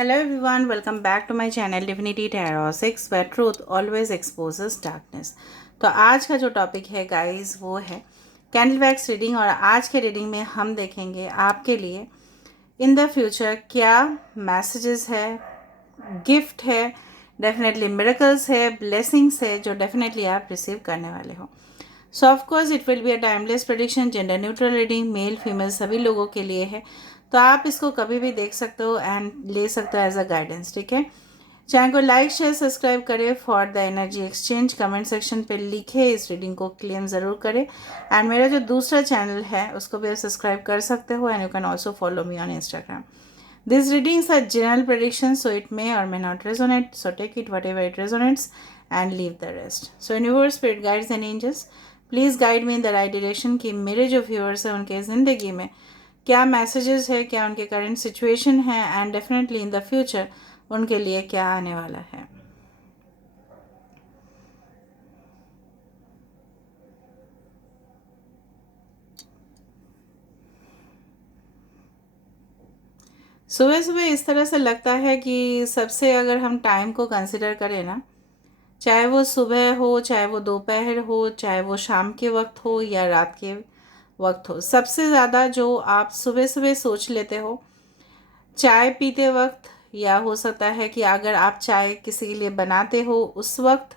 Hello everyone, welcome back to my channel Divinity Tarot 6 where truth always exposes darkness। तो आज का जो topic है गाइस वो है कैंडल वैक्स रीडिंग। और आज के रीडिंग में हम देखेंगे आपके लिए इन द फ्यूचर क्या मैसेजेस है, गिफ्ट है, डेफिनेटली मिरेकल्स है, ब्लेसिंग्स है जो डेफिनेटली आप रिसीव करने वाले हो। सो of course it will be a timeless prediction, gender neutral reading, male female सभी लोगों के लिए है। तो आप इसको कभी भी देख सकते हो एंड ले सकते हो एज अ गाइडेंस। ठीक है, चैनल को लाइक शेयर सब्सक्राइब करें for the energy exchange. Comment section पे लिखे इस रीडिंग को क्लेम ज़रूर करें। एंड मेरा जो दूसरा चैनल है उसको भी आप सब्सक्राइब कर सकते हो and you can also follow me on Instagram. These readings are general predictions, so it may or may not resonate. So take it whatever it resonates and leave the rest. So universe, spirit guides and angels, please guide me in the right direction कि मेरे जो viewers हैं उनके ज़िंदगी में क्या messages है, क्या उनके करंट सिचुएशन है and definitely in the future उनके लिए क्या आने वाला है। सुबह सुबह इस तरह से लगता है कि सबसे अगर हम टाइम को कंसिडर करें ना, चाहे वो सुबह हो, चाहे वो दोपहर हो, चाहे वो शाम के वक्त हो या रात के वक्त हो, सबसे ज़्यादा जो आप सुबह सुबह सोच लेते हो चाय पीते वक्त, या हो सकता है कि अगर आप चाय किसी के लिए बनाते हो उस वक्त,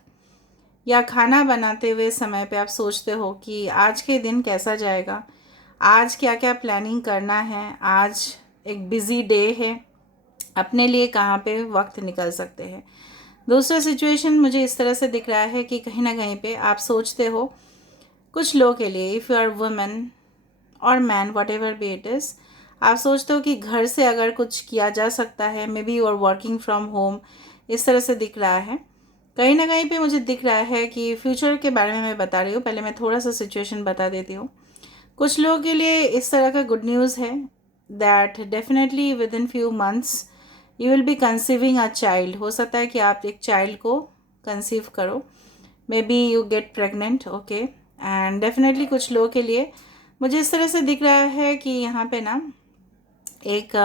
या खाना बनाते हुए समय पे आप सोचते हो कि आज के दिन कैसा जाएगा, आज क्या क्या प्लानिंग करना है, आज एक बिज़ी डे है, अपने लिए कहाँ पे वक्त निकल सकते हैं। दूसरा सिचुएशन मुझे इस तरह से दिख रहा है कि कहीं ना कहीं पे आप सोचते हो कुछ लोगों के लिए, इफ़ यू आर वुमेन और man what ever be it is, आप सोचते हो कि घर से अगर कुछ किया जा सकता है, maybe you are working from home, इस तरह से दिख रहा है। कहीं ना कहीं पे मुझे दिख रहा है कि फ्यूचर के बारे में मैं बता रही हूँ, पहले मैं थोड़ा सा सिचुएशन बता देती हूँ। कुछ लोगों के लिए इस तरह का गुड न्यूज़ है that definitely with in few months you will B conceiving a child. हो सकता है कि आप एक चाइल्ड को कंसीव करो, may be you get pregnant, okay. And definitely कुछ लोगों के लिए मुझे इस तरह से दिख रहा है कि यहाँ पे ना एक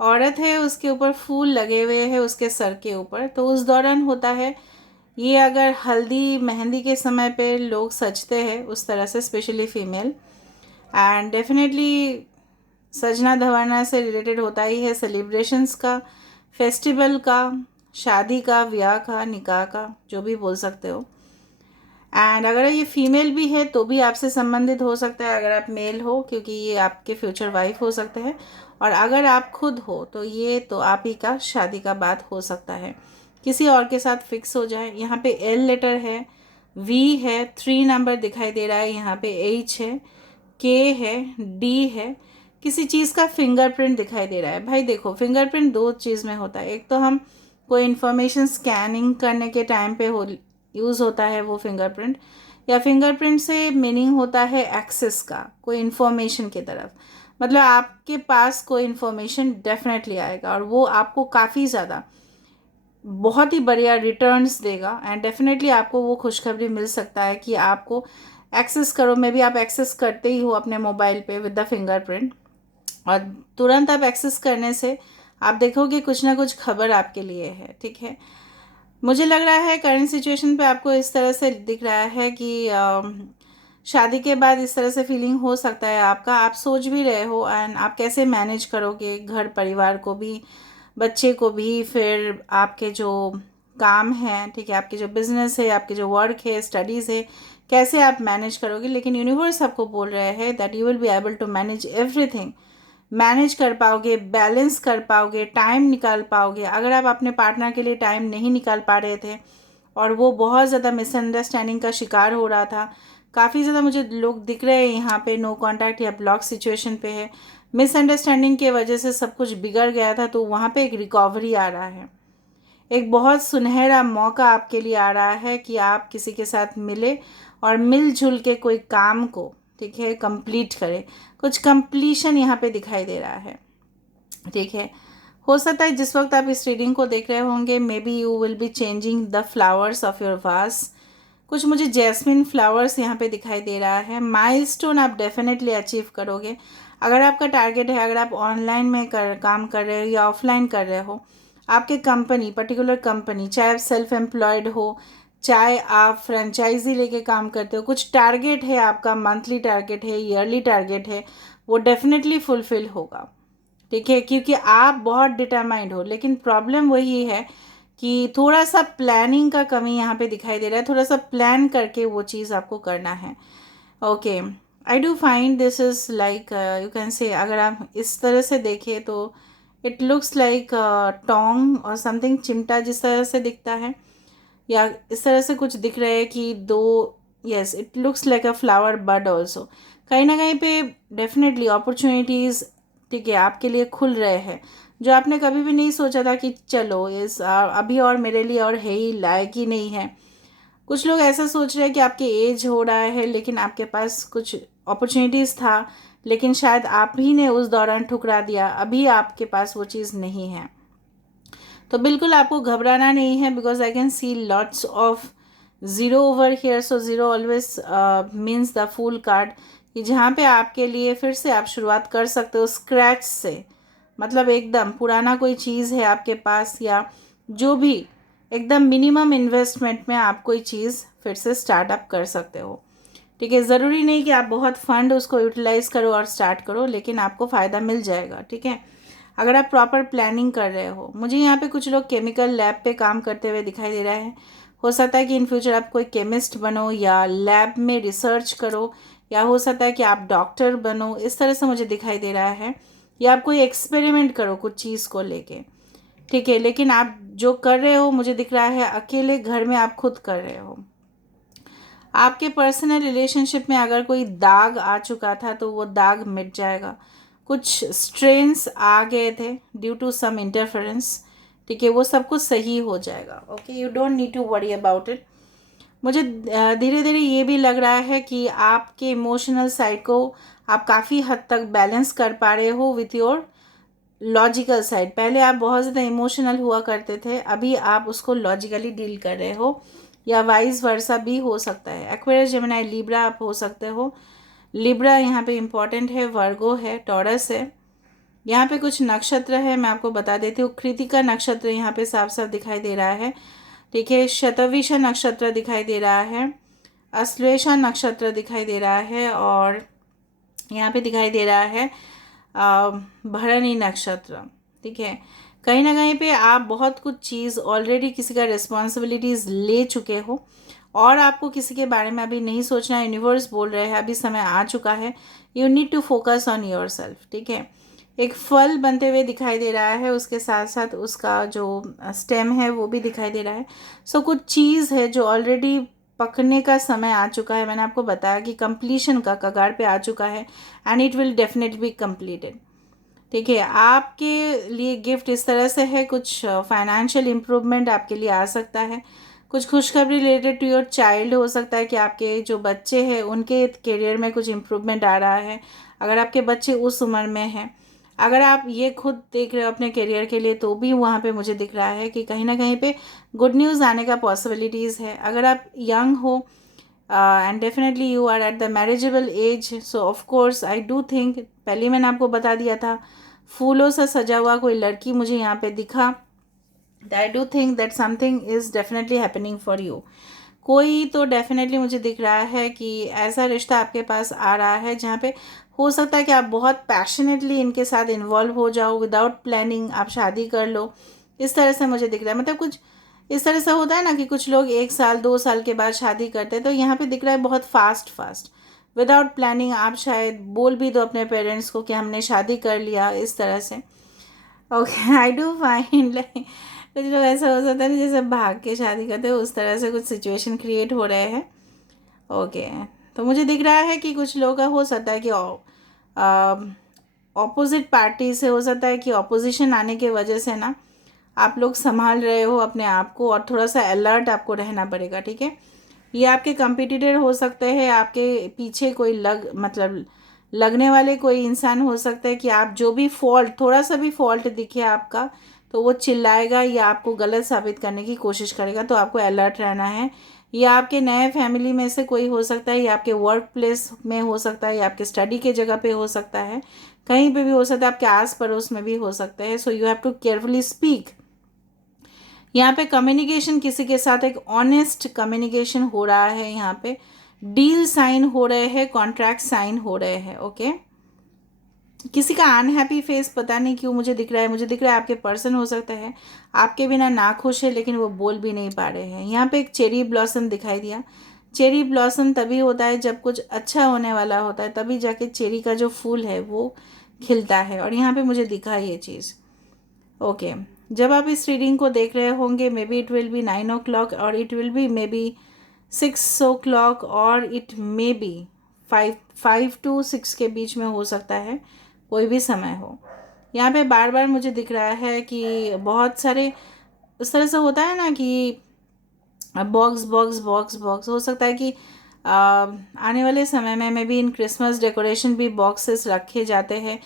औरत है, उसके ऊपर फूल लगे हुए हैं उसके सर के ऊपर। तो उस दौरान होता है ये, अगर हल्दी मेहंदी के समय पे लोग सजते हैं उस तरह से, स्पेशली फीमेल, एंड डेफिनेटली सजना धवरना से रिलेटेड होता ही है, सेलिब्रेशंस का, फेस्टिवल का, शादी का, ब्याह का, निकाह का, जो भी बोल सकते हो। एंड अगर ये फीमेल भी है तो भी आपसे संबंधित हो सकता है, अगर आप मेल हो, क्योंकि ये आपके फ्यूचर वाइफ हो सकते हैं। और अगर आप खुद हो तो ये तो आप ही का शादी का बात हो सकता है, किसी और के साथ फिक्स हो जाए। यहाँ पे एल लेटर है, वी है, 3 नंबर दिखाई दे रहा है, यहाँ पे एच है, के है, डी है, किसी चीज़ का फिंगरप्रिंट दिखाई दे रहा है। भाई देखो, फिंगरप्रिंट दो चीज़ में होता है, एक तो हम कोई इन्फॉर्मेशन स्कैनिंग करने के टाइम पे हो यूज़ होता है वो फिंगरप्रिंट, या फिंगरप्रिंट से मीनिंग होता है एक्सेस का, कोई इन्फॉर्मेशन की तरफ। मतलब आपके पास कोई इन्फॉर्मेशन डेफिनेटली आएगा और वो आपको काफ़ी ज़्यादा बहुत ही बढ़िया रिटर्न्स देगा। एंड डेफिनेटली आपको वो खुशखबरी मिल सकता है कि आपको एक्सेस करो, मे बी आप एक्सेस करते ही हो अपने मोबाइल पे विद द फिंगरप्रिंट, और तुरंत आप एक्सेस करने से आप देखोगे कुछ ना कुछ खबर आपके लिए है। ठीक है, मुझे लग रहा है करंट सिचुएशन पे आपको इस तरह से दिख रहा है कि शादी के बाद इस तरह से फीलिंग हो सकता है आपका, आप सोच भी रहे हो एंड आप कैसे मैनेज करोगे घर परिवार को भी, बच्चे को भी, फिर आपके जो काम हैं, ठीक है, आपके जो बिजनेस है, आपके जो वर्क है, स्टडीज़ है, कैसे आप मैनेज करोगे। लेकिन यूनिवर्स आपको बोल रहे हैं that you will be able to manage everything, manage कर पाओगे, बैलेंस कर पाओगे, टाइम निकाल पाओगे। अगर आप अपने पार्टनर के लिए टाइम नहीं निकाल पा रहे थे और वो बहुत ज़्यादा मिसअंडरस्टैंडिंग का शिकार हो रहा था, काफ़ी ज़्यादा मुझे लोग दिख रहे हैं यहाँ पे नो कांटेक्ट या ब्लॉक सिचुएशन पे है, मिसअंडरस्टैंडिंग के वजह से सब कुछ बिगड़ गया था, तो वहाँ पे एक रिकवरी आ रहा है, एक बहुत सुनहरा मौका आपके लिए आ रहा है कि आप किसी के साथ मिले और मिलजुल के कोई काम को, ठीक है, कंप्लीट करें। कुछ कंप्लीशन यहाँ पे दिखाई दे रहा है। ठीक है, हो सकता है जिस वक्त आप इस रीडिंग को देख रहे होंगे, may be you will be changing the flowers of your वास। कुछ मुझे जैस्मिन फ्लावर्स यहाँ पे दिखाई दे रहा है। माइलस्टोन आप डेफिनेटली अचीव करोगे। अगर आपका टारगेट है, अगर आप ऑनलाइन में काम कर रहे हो या ऑफलाइन कर रहे हो, आपके कंपनी, पर्टिकुलर कंपनी, चाहे आप सेल्फ एम्प्लॉयड हो, चाहे आप फ्रेंचाइजी लेके काम करते हो, कुछ टारगेट है आपका, मंथली टारगेट है, ईयरली टारगेट है, वो डेफिनेटली फुलफिल होगा। ठीक है, क्योंकि आप बहुत डिटरमाइंड हो। लेकिन प्रॉब्लम वही है कि थोड़ा सा प्लानिंग का कमी यहाँ पे दिखाई दे रहा है। थोड़ा सा प्लान करके वो चीज़ आपको करना है। Okay, I do find this is like, you can say, अगर आप इस तरह से देखें तो इट लुक्स लाइक टोंग और समथिंग, चिमटा जिस तरह से दिखता है, या इस तरह से कुछ दिख रहा है कि दो, yes, it looks like a flower bud also. कहीं ना कहीं पे डेफिनेटली अपॉर्चुनिटीज़, ठीक है, आपके लिए खुल रहे हैं, जो आपने कभी भी नहीं सोचा था कि चलो इस अभी और मेरे लिए और है ही, लायक ही नहीं है। कुछ लोग ऐसा सोच रहे हैं कि आपके एज हो रहा है, लेकिन आपके पास कुछ अपॉर्चुनिटीज़ था, लेकिन शायद आप ही ने उस दौरान ठुकरा दिया, अभी आपके पास वो चीज़ नहीं है। तो बिल्कुल आपको घबराना नहीं है, because I can see lots of zero over here. So zero always means the full card, कि जहाँ पे आपके लिए फिर से आप शुरुआत कर सकते हो स्क्रैच से। मतलब एकदम पुराना कोई चीज़ है आपके पास, या जो भी, एकदम मिनिमम इन्वेस्टमेंट में आप कोई चीज़ फिर से स्टार्टअप कर सकते हो। ठीक है, ज़रूरी नहीं कि आप बहुत फंड उसको यूटिलाइज़ करो और स्टार्ट करो, लेकिन आपको फ़ायदा मिल जाएगा। ठीक है, अगर आप प्रॉपर प्लानिंग कर रहे हो। मुझे यहाँ पे कुछ लोग केमिकल लैब पे काम करते हुए दिखाई दे रहा है। हो सकता है कि इन फ्यूचर आप कोई केमिस्ट बनो, या लैब में रिसर्च करो, या हो सकता है कि आप डॉक्टर बनो, इस तरह से मुझे दिखाई दे रहा है। या आप कोई एक्सपेरिमेंट करो कुछ चीज़ को लेके। ठीक है, लेकिन आप जो कर रहे हो, मुझे दिख रहा है अकेले घर में आप खुद कर रहे हो। आपके पर्सनल रिलेशनशिप में अगर कोई दाग आ चुका था तो वो दाग मिट जाएगा। कुछ स्ट्रेन्स आ गए थे ड्यू टू सम इंटरफेरेंस, ठीक है, वो सब कुछ सही हो जाएगा। Okay, you don't need to worry about it. मुझे धीरे धीरे ये भी लग रहा है कि आपके इमोशनल साइड को आप काफ़ी हद तक बैलेंस कर पा रहे हो विथ योर लॉजिकल साइड। पहले आप बहुत ज़्यादा इमोशनल हुआ करते थे, अभी आप उसको लॉजिकली डील कर रहे हो, या वाइस वर्सा भी हो सकता है। एक्वेरियस, जेमिनी, लिब्रा आप हो सकते हो। लिब्रा यहाँ पे इम्पॉर्टेंट है, वर्गो है, टॉरस है। यहाँ पे कुछ नक्षत्र है, मैं आपको बता देती हूँ। कृतिका नक्षत्र यहाँ पे साफ साफ दिखाई दे रहा है। ठीक है, शतविषा नक्षत्र दिखाई दे रहा है, अश्लेषा नक्षत्र दिखाई दे रहा है, और यहाँ पे दिखाई दे रहा है भरणी नक्षत्र। ठीक है, कहीं ना कहीं पे आप बहुत कुछ चीज़ ऑलरेडी किसी का रिस्पॉन्सिबिलिटीज़ ले चुके हो, और आपको किसी के बारे में अभी नहीं सोचना। यूनिवर्स बोल रहे हैं अभी समय आ चुका है, you need to focus on yourself. ठीक है, एक फल बनते हुए दिखाई दे रहा है, उसके साथ साथ उसका जो स्टेम है वो भी दिखाई दे रहा है। सो कुछ चीज़ है जो ऑलरेडी पकने का समय आ चुका है। मैंने आपको बताया कि कंप्लीशन का कगार पे आ चुका है, and it will definitely be completed. ठीक है, आपके लिए गिफ्ट इस तरह से है, कुछ फाइनेंशियल इम्प्रूवमेंट आपके लिए आ सकता है। कुछ खुशखबरी रिलेटेड टू योर चाइल्ड हो सकता है कि आपके जो बच्चे हैं उनके करियर में कुछ इम्प्रूवमेंट आ रहा है, अगर आपके बच्चे उस उम्र में हैं। अगर आप ये खुद देख रहे हो अपने करियर के लिए, तो भी वहाँ पे मुझे दिख रहा है कि कहीं ना कहीं पे गुड न्यूज़ आने का पॉसिबिलिटीज़ है। अगर आप यंग हो and definitely you are at the marriageable age, so of course I do think, पहले मैंने आपको बता दिया था, फूलों से सजा हुआ कोई लड़की मुझे यहाँ पे दिखा। आई do think that something is definitely happening for you. कोई तो डेफिनेटली मुझे दिख रहा है कि ऐसा रिश्ता आपके पास आ रहा है जहाँ पे हो सकता है कि आप बहुत पैशनेटली इनके साथ इन्वॉल्व हो जाओ, विदाउट प्लानिंग आप शादी कर लो। इस तरह से मुझे दिख रहा है। मतलब कुछ इस तरह से होता है ना कि कुछ लोग 1 साल 2 साल के बाद शादी करते हैं, तो यहाँ पे दिख रहा है बहुत फास्ट फास्ट, विदाउट प्लानिंग आप शायद बोल भी दो अपने पेरेंट्स को कि हमने शादी कर लिया, इस तरह से। Okay, I do find like कुछ लोग ऐसा हो सकता है ना जैसे भाग के शादी करते हो, उस तरह से कुछ सिचुएशन क्रिएट हो रहे हैं। ओके, तो मुझे दिख रहा है कि कुछ लोग का हो सकता है कि ऑपोजिट पार्टी से हो सकता है कि ऑपोजिशन आने की वजह से ना आप लोग संभाल रहे हो अपने आप को, और थोड़ा सा अलर्ट आपको रहना पड़ेगा। ठीक है, ये आपके कंपटीटर हो सकते हैं, आपके पीछे कोई मतलब लगने वाले कोई इंसान हो सकता है कि आप जो भी फॉल्ट, थोड़ा सा भी फॉल्ट दिखे आपका, तो वो चिल्लाएगा या आपको गलत साबित करने की कोशिश करेगा, तो आपको अलर्ट रहना है। या आपके नए फैमिली में से कोई हो सकता है, या आपके वर्क प्लेस में हो सकता है, या आपके स्टडी के जगह पे हो सकता है, कहीं पे भी हो सकता है, आपके आस पड़ोस में भी हो सकता है. So you have to carefully speak. यहाँ पे कम्युनिकेशन, किसी के साथ एक ऑनेस्ट कम्युनिकेशन हो रहा है. यहाँ पे डील साइन हो रहे हैं, कॉन्ट्रैक्ट साइन हो रहे हैं. ओके, किसी का अनहैप्पी फेस पता नहीं क्यों मुझे दिख रहा है. मुझे दिख रहा है आपके पर्सन हो सकता है आपके बिना नाखुश है, लेकिन वो बोल भी नहीं पा रहे हैं. यहाँ पे एक चेरी ब्लॉसम दिखाई दिया. चेरी ब्लॉसम तभी होता है जब कुछ अच्छा होने वाला होता है, तभी जाके चेरी का जो फूल है वो खिलता है. और यहाँ पे मुझे दिखा ये चीज़. ओके, जब आप इस रीडिंग को देख रहे होंगे, may be it will be 9 o'clock और it will be may be 6 o'clock और इट मे बी 5 to 6 के बीच में हो सकता है, कोई भी समय हो. यहाँ पे बार बार मुझे दिख रहा है कि बहुत सारे उस तरह से होता है ना कि बॉक्स बॉक्स बॉक्स बॉक्स हो सकता है कि आने वाले समय में may be in Christmas decoration भी बॉक्सेस रखे जाते हैं,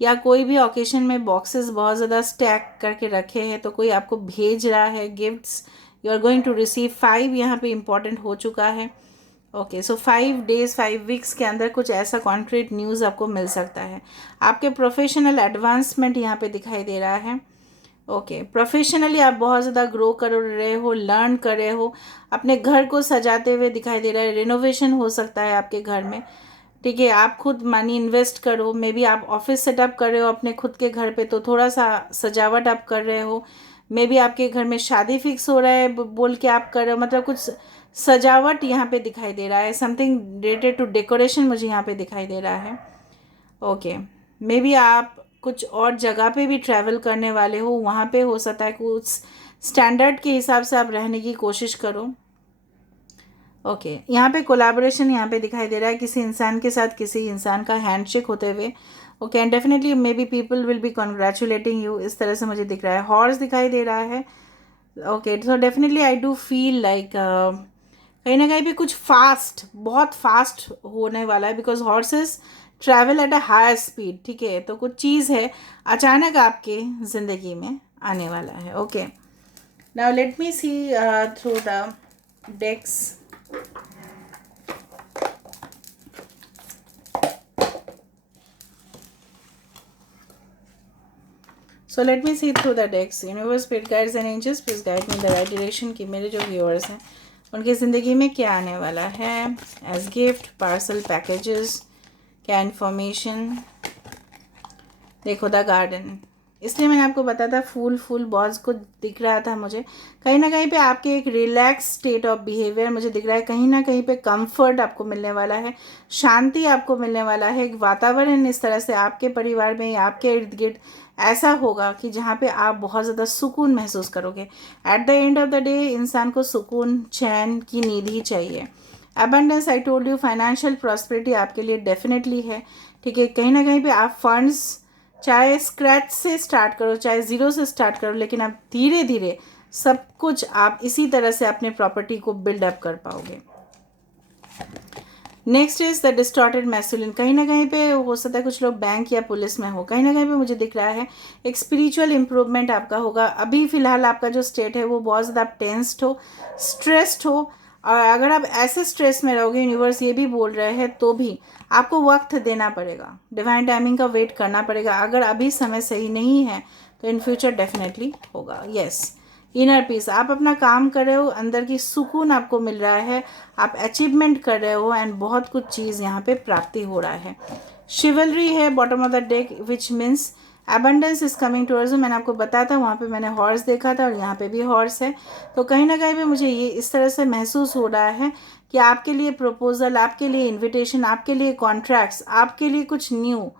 या कोई भी ओकेशन में बॉक्सेस बहुत ज़्यादा स्टैक करके रखे हैं, तो कोई आपको भेज रहा है gifts. You are going to receive 5 यहाँ पे इम्पॉर्टेंट हो चुका है. ओके, सो 5 days 5 weeks के अंदर कुछ ऐसा कॉन्क्रीट न्यूज़ आपको मिल सकता है. आपके प्रोफेशनल एडवांसमेंट यहाँ पे दिखाई दे रहा है. ओके, प्रोफेशनली आप बहुत ज़्यादा ग्रो कर रहे हो, लर्न कर रहे हो, अपने घर को सजाते हुए दिखाई दे रहा है. रिनोवेशन हो सकता है आपके घर में. ठीक है, आप खुद मनी इन्वेस्ट करो. मे बी आप ऑफिस सेटअप कर रहे हो अपने खुद के घर पे, तो थोड़ा सा सजावट आप कर रहे हो. मे बी आपके घर में शादी फिक्स हो रहा है बोल के आप कर रहे हो, मतलब कुछ सजावट यहाँ पे दिखाई दे रहा है. समथिंग रिलेटेड टू डेकोरेशन मुझे यहाँ पे दिखाई दे रहा है. ओके, मे बी आप कुछ और जगह पे भी ट्रैवल करने वाले हो, वहाँ पे हो सकता है कुछ स्टैंडर्ड के हिसाब से आप रहने की कोशिश करो. ओके, यहाँ पे कोलैबोरेशन यहाँ पे दिखाई दे रहा है, किसी इंसान के साथ किसी इंसान का हैंडशेक होते हुए. Okay, and definitely may be people will be congratulating you, इस तरह से मुझे दिख रहा है. हॉर्स दिखाई दे रहा है. Okay, so definitely I do feel like कहीं ना कहीं पे कुछ फास्ट, बहुत फास्ट होने वाला है, because horses travel at a higher speed. ठीक है, तो कुछ चीज़ है अचानक आपके ज़िंदगी में आने वाला है. Okay, now let me see through the decks. So let me see through the decks. Universe, spirit guides and angels, please guide me in the right direction कि मेरे जो viewers हैं उनकी ज़िंदगी में क्या आने वाला है. As gift, parcel, packages, क्या इन्फॉर्मेशन. देखो द गार्डन, इसलिए मैंने आपको बताया था फूल फूल बहुत कुछ दिख रहा था मुझे. कहीं ना कहीं पे आपके एक रिलैक्स स्टेट ऑफ बिहेवियर मुझे दिख रहा है. कहीं ना कहीं पे कंफर्ट आपको मिलने वाला है, शांति आपको मिलने वाला है. एक वातावरण इस तरह से आपके परिवार में या आपके इर्द गिर्द ऐसा होगा कि जहाँ पे आप बहुत ज़्यादा सुकून महसूस करोगे. At the end of the day इंसान को सुकून, चैन की नींद ही चाहिए. Abundance, I told you, financial prosperity आपके लिए डेफिनेटली है. ठीक है, कहीं ना कहीं पे आप फंड्स चाहे स्क्रैच से स्टार्ट करो, चाहे ज़ीरो से स्टार्ट करो, लेकिन आप धीरे धीरे सब कुछ आप इसी तरह से अपने प्रॉपर्टी को बिल्डअप कर पाओगे. Next is the distorted masculine. कहीं ना कहीं पे हो सकता है कुछ लोग बैंक या पुलिस में हो. कहीं ना कहीं पे मुझे दिख रहा है एक स्पिरिचुअल इम्प्रूवमेंट आपका होगा. अभी फ़िलहाल आपका जो स्टेट है वो बहुत ज़्यादा टेंस्ड हो, स्ट्रेस्ड हो, और अगर आप ऐसे स्ट्रेस में रहोगे, यूनिवर्स ये भी बोल रहे हैं, तो भी आपको वक्त देना पड़ेगा, डिवाइन टाइमिंग का वेट करना पड़ेगा. अगर अभी समय सही नहीं है तो इन फ्यूचर डेफिनेटली होगा. यस, इनर पीस, आप अपना काम कर रहे हो, अंदर की सुकून आपको मिल रहा है, आप अचीवमेंट कर रहे हो, एंड बहुत कुछ चीज़ यहाँ पे प्राप्ति हो रहा है. शिवलरी है bottom of the deck, which means abundance is coming towards. मैंने आपको बताया था, वहाँ पे मैंने हॉर्स देखा था और यहाँ पे भी हॉर्स है. तो कहीं ना कहीं पे मुझे ये इस तरह से महसूस हो रहा है कि आपके लिए प्रपोजल, आपके लिए इन्विटेशन, आपके लिए कॉन्ट्रैक्ट्स, आपके लिए कुछ न्यू,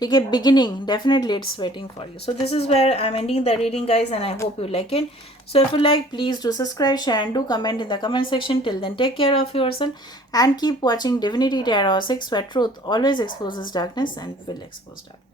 ठीक है, beginning, definitely it's waiting for you. So this is where I'm ending the reading, guys, and I hope you like it. So if you like, please do subscribe, share, and do comment in the comment section. Till then, take care of yourself and keep watching Divinity Tarot 6, where truth always exposes darkness and will expose darkness.